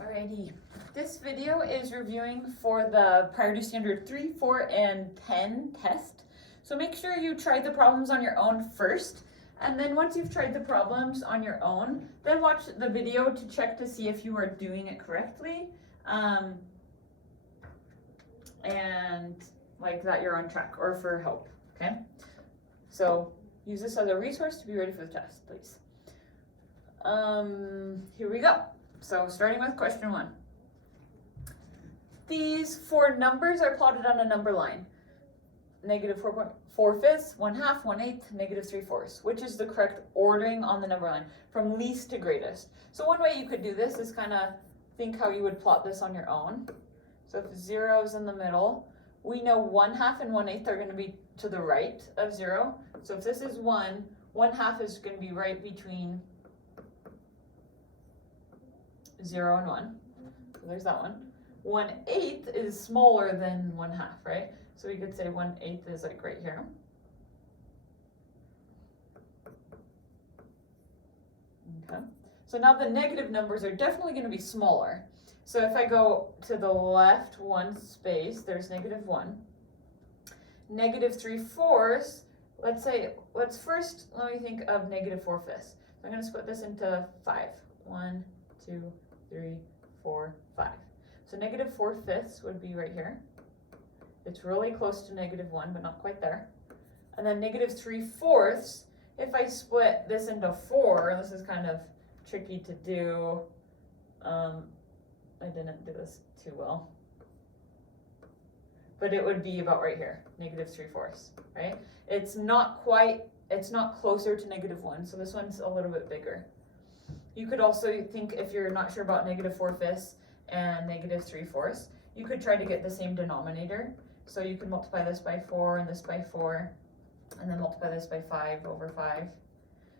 Alrighty, this video is reviewing for the Priority Standard 3, 4, and 10 test. So make sure you try the problems on your own first, and then once you've tried the problems on your own, then watch the video to check to see if you are doing it correctly, and like that you're on track, or for help, okay? So use this as a resource to be ready for the test, please. Here we go. So starting with question 1. These 4 numbers are plotted on a number line. Negative 4.4 fifths, 1/2, 1/8, negative 3/4. Which is the correct ordering on the number line from least to greatest? So one way you could do this is kind of think how you would plot this on your own. So if 0 is in the middle, we know 1/2 and 1/8 are going to be to the right of 0. So if this is 1, 1/2 is going to be right between 0 and 1. So there's that one. 1/8 is smaller than 1/2, right? So we could say 1/8 is like right here. Okay. So now the negative numbers are definitely going to be smaller. So if I go to the left one space, there's -1. Negative 3/4, let me think of negative 4 fifths. So I'm going to split this into 5. 1, 2, 3, 4, 5. So negative 4 fifths would be right here. It's really close to -1, but not quite there. And then negative 3/4, if I split this into 4, this is kind of tricky to do. I didn't do this too well. But it would be about right here, negative 3/4, right? It's not closer to -1, so this one's a little bit bigger. You could also think, if you're not sure about negative 4 fifths and negative 3/4, you could try to get the same denominator. So you can multiply this by 4 and this by 4, and then multiply this by 5 over 5.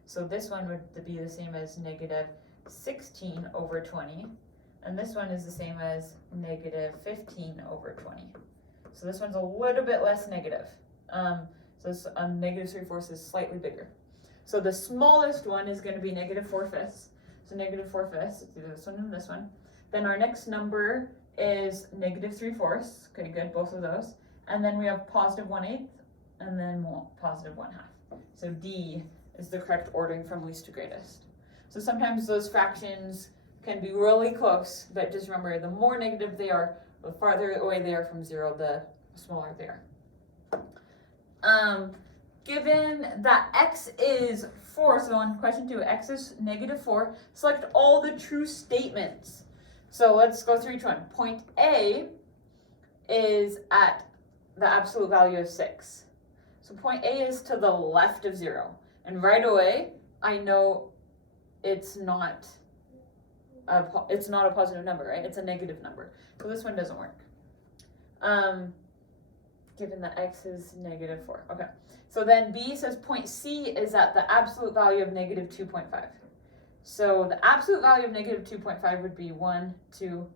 So this one would be the same as negative 16 over 20, and this one is the same as negative 15 over 20. So this one's a little bit less negative. So this negative 3/4 is slightly bigger. So the smallest one is going to be negative 4 fifths. So negative 4 fifths, it's either this one or this one. Then our next number is negative 3/4. Okay, good, both of those. And then we have positive 1/8, and then positive 1/2. So D is the correct ordering from least to greatest. So sometimes those fractions can be really close, but just remember, the more negative they are, the farther away they are from 0, the smaller they are. Given that x is 4, so on question 2, x is -4, select all the true statements. So let's go through each one. Point A is at the absolute value of 6. So point A is to the left of 0. And right away, I know it's not a positive number, right? It's a negative number. So this one doesn't work. Given that x is -4. Okay. So then B says point C is at the absolute value of -2.5. So the absolute value of -2.5 would be 1, 2,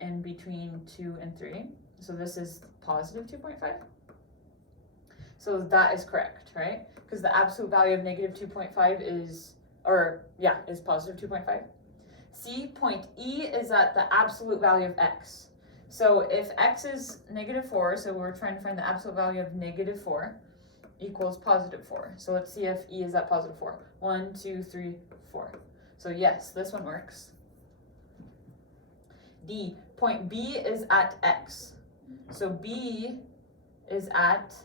and between 2 and 3. So this is positive 2.5. So that is correct, right? Because the absolute value of -2.5 is positive 2.5. C, point E is at the absolute value of x. So if x is -4, so we're trying to find the absolute value of -4 equals positive 4. So let's see if E is at positive 4. 1, 2, 3, 4. So yes, this one works. D, point B is at x. So B is at,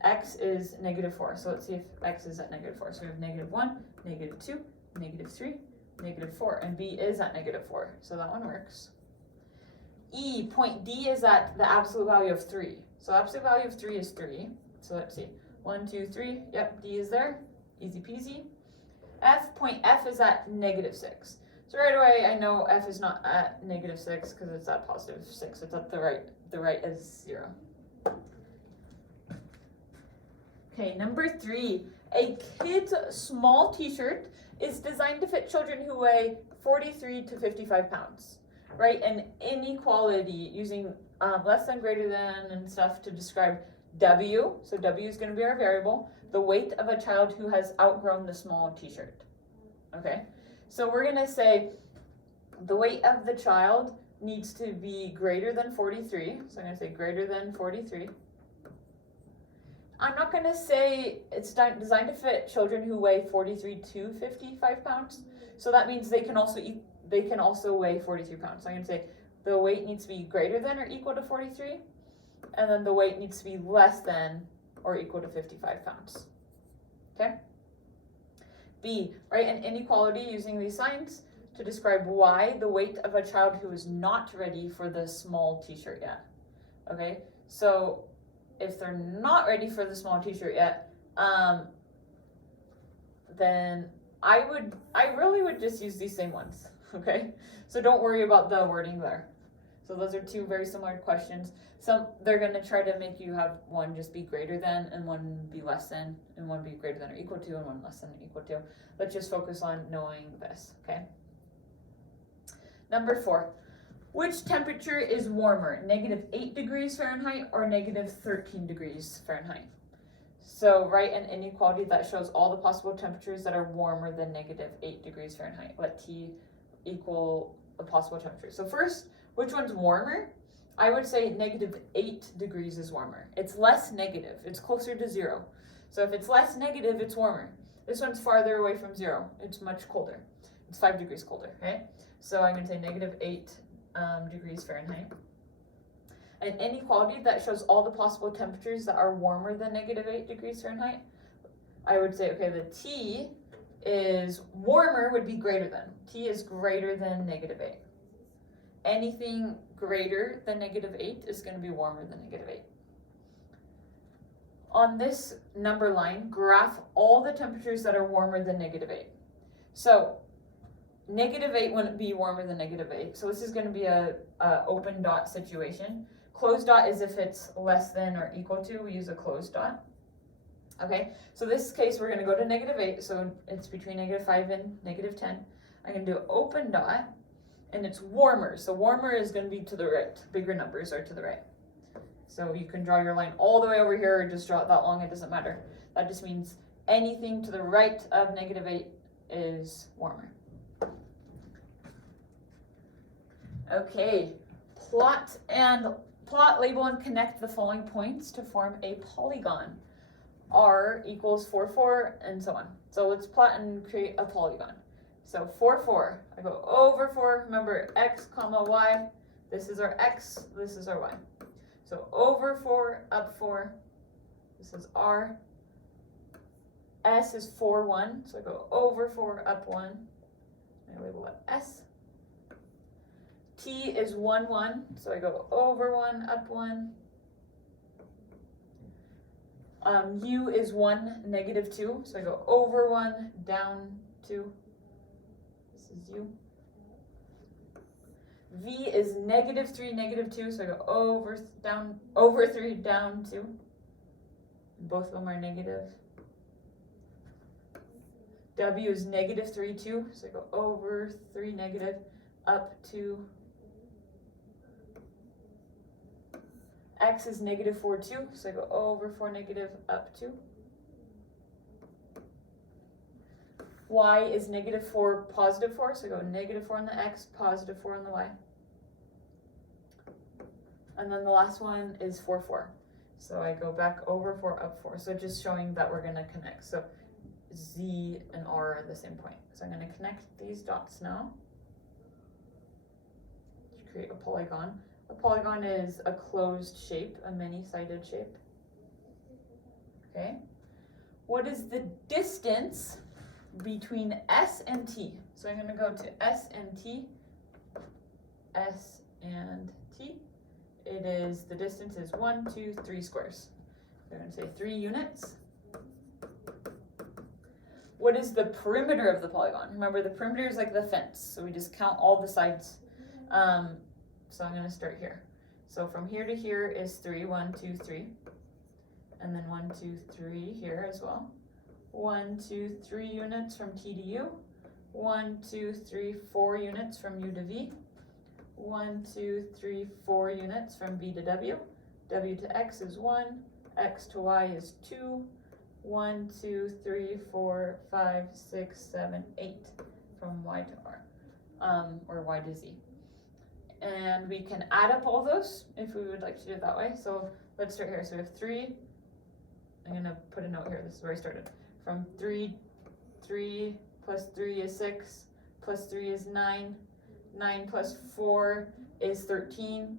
x is -4. So let's see if x is at -4. So we have -1, -2, -3, -4, and B is at -4. So that one works. E, point D is at the absolute value of 3. So absolute value of 3 is 3. So let's see. 1, 2, 3. Yep, D is there. Easy peasy. F, point F is at -6. So right away, I know F is not at -6 because it's at positive 6. It's at the right as 0. Okay, number 3. A kid's small t-shirt is designed to fit children who weigh 43 to 55 pounds. Write an inequality using less than, greater than, and stuff to describe W. So W is going to be our variable. The weight of a child who has outgrown the small t-shirt. Okay, so we're going to say the weight of the child needs to be greater than 43. So I'm going to say greater than 43. I'm not going to say it's designed to fit children who weigh 43 to 55 pounds. So that means they can also weigh 43 pounds. So I'm going to say the weight needs to be greater than or equal to 43. And then the weight needs to be less than or equal to 55 pounds. Okay? B, write an inequality using these signs to describe why the weight of a child who is not ready for the small t-shirt yet. Okay? So if they're not ready for the small t-shirt yet, then I really would just use these same ones. Okay? So don't worry about the wording there. So those are two very similar questions. They're going to try to make you have one just be greater than, and one be less than, and one be greater than or equal to, and one less than or equal to. Let's just focus on knowing this, okay? Number 4, which temperature is warmer, -8 degrees Fahrenheit or -13 degrees Fahrenheit? So write an inequality that shows all the possible temperatures that are warmer than -8 degrees Fahrenheit. Let T equal a possible temperature. So first, which one's warmer? I would say -8 degrees is warmer. It's less negative. It's closer to 0. So if it's less negative, it's warmer. This one's farther away from 0. It's much colder. It's 5 degrees colder, right? So I'm going to say -8 degrees Fahrenheit. An inequality that shows all the possible temperatures that are warmer than -8 degrees Fahrenheit. I would say, okay, the T is warmer would be greater than. T is greater than -8. Anything greater than -8 is going to be warmer than -8. On this number line, graph all the temperatures that are warmer than -8. So -8 wouldn't be warmer than -8. So this is going to be a open dot situation. Closed dot is if it's less than or equal to. We use a closed dot. Okay, so this case we're going to go to -8. So it's between -5 and -10. I'm going to do open dot. And it's warmer, so warmer is going to be to the right. Bigger numbers are to the right. So you can draw your line all the way over here or just draw it that long, it doesn't matter. That just means anything to the right of -8 is warmer. Okay, plot, label, and connect the following points to form a polygon. R equals 4, 4, and so on. So let's plot and create a polygon. So 4, 4, I go over 4, remember x, comma, y, this is our x, this is our y. So over 4, up 4, this is R. S is 4, 1, so I go over 4, up 1, I label it S. T is 1, 1, so I go over 1, up 1. U is 1, -2, so I go over 1, down 2. Is U. V is -3, -2, so I go over 3, down 2. Both of them are negative. W is -3, 2, so I go over 3, negative, up 2. X is -4, 2, so I go over 4, negative, up 2. Y is -4, +4, so I go -4 on the X, +4 on the Y. And then the last one is 4, 4. So I go back over 4, up 4. So just showing that we're going to connect. So Z and R are the same point. So I'm going to connect these dots now to create a polygon. A polygon is a closed shape, a many-sided shape. Okay. What is the distance between S and T? So I'm going to go to S and T. S and T. It is, the distance is 1, 2, 3 squares. So I'm going to say 3 units. What is the perimeter of the polygon? Remember, the perimeter is like the fence, so we just count all the sides. So I'm going to start here. So from here to here is 3, 1, 2, 3. And then 1, 2, 3 here as well. 1, 2, 3 units from T to U. 1, 2, 3, 4 units from U to V. 1, 2, 3, 4 units from V to W. W to X is 1. X to Y is 2. 1, 2, 3, 4, 5, 6, 7, 8 from Y to R. or y to z. And we can add up all those if we would like to do it that way. So let's start here. So we have 3. I'm going to put a note here. This is where I started. From 3 plus 3 is 6, plus 3 is 9, 9 plus 4 is 13,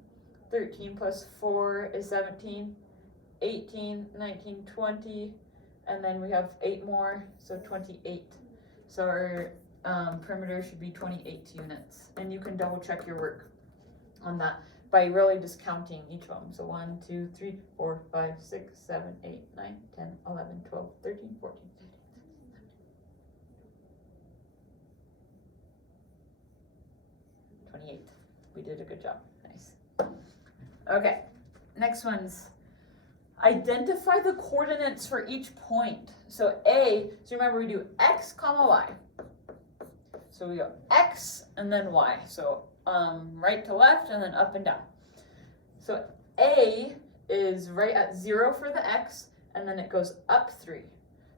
13 plus 4 is 17, 18, 19, 20, and then we have 8 more, so 28. So our perimeter should be 28 units. And you can double check your work on that by really just counting each of them. So 1, 2, 3, 4, 5, 6, 7, 8, 9, 10, 11, 12, 13, 14, 15, 28. We did a good job. Nice. Okay, next one's identify the coordinates for each point. So A, so remember we do x comma y. So we go x and then y. So right to left and then up and down. So A is right at 0 for the x, and then it goes up 3.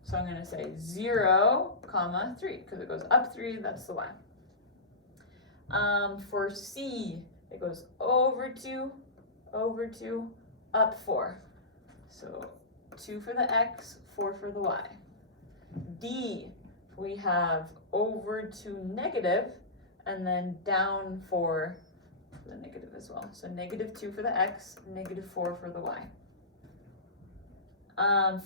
So I'm going to say 0, comma 3, because it goes up 3, that's the y. For C, it goes over 2, up 4. So 2 for the x, 4 for the y. D, we have over to negative, and then down 4 for the negative as well. So -2 for the x, -4 for the y.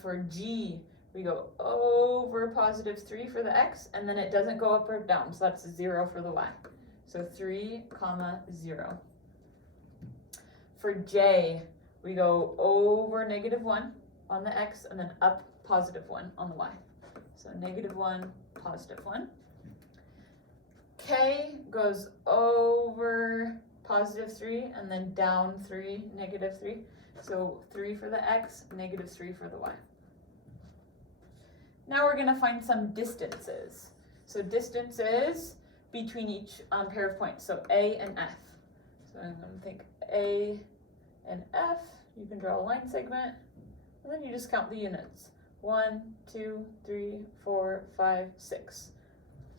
For G, we go over +3 for the x, and then it doesn't go up or down, so that's 0 for the y. So 3, comma 0. For J, we go over -1 on the x, and then up +1 on the y. So -1, +1. K goes over +3 and then down 3, -3. So 3 for the x, -3 for the y. Now we're going to find some distances. So distances between each pair of points. So A and F. So I'm going to think A and F. You can draw a line segment, and then you just count the units. 1, 2, 3, 4, 5, 6.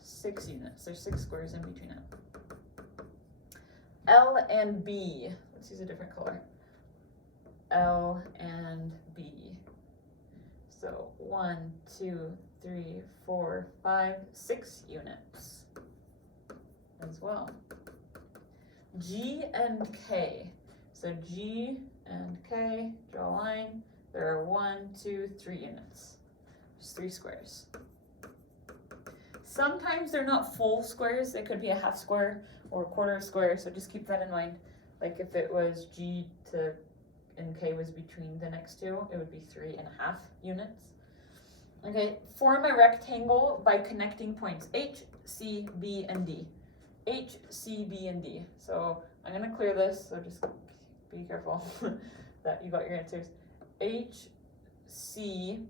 6 units. There's 6 squares in between it. L and B. Let's use a different color. L and B. So 1, 2, 3, 4, 5, 6 units as well. G and K. So G and K, draw a line. There are 1, 2, 3 units. Just 3 squares. Sometimes they're not full squares. They could be a half square or a quarter square, so just keep that in mind. Like if it was G to and K was between the next two, it would be 3.5 units. Okay, form a rectangle by connecting points H, C, B, and D. H, C, B, and D. So I'm gonna clear this, so just be careful that you got your answers. H, C,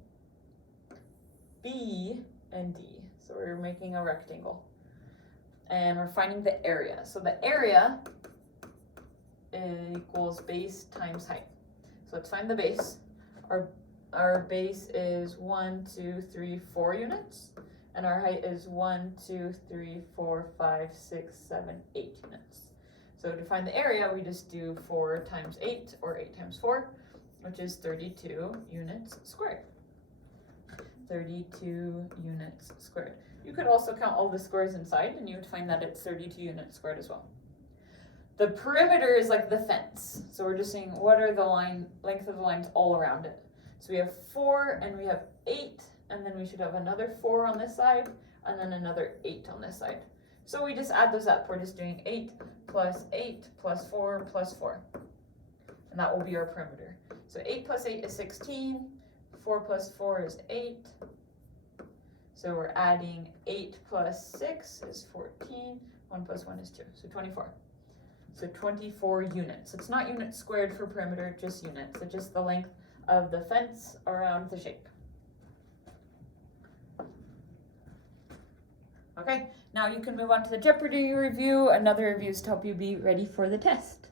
B, and D. So we're making a rectangle. And we're finding the area. So the area equals base times height. So let's find the base. Our base is 1, 2, 3, 4 units. And our height is 1, 2, 3, 4, 5, 6, 7, 8 units. So to find the area, we just do 4 times 8, or 8 times 4, which is 32 units squared. 32 units squared. You could also count all the squares inside, and you would find that it's 32 units squared as well. The perimeter is like the fence. So we're just saying what are the length of the lines all around it. So we have 4 and we have 8, and then we should have another 4 on this side, and then another 8 on this side. So we just add those up. We're just doing 8 plus 8 plus 4 plus 4. And that will be our perimeter. So 8 plus 8 is 16, 4 plus 4 is 8. So we're adding 8 plus 6 is 14, 1 plus 1 is 2, so 24. So 24 units. It's not units squared for perimeter, just units. So just the length of the fence around the shape. Okay, now you can move on to the Jeopardy review. Another review is to help you be ready for the test.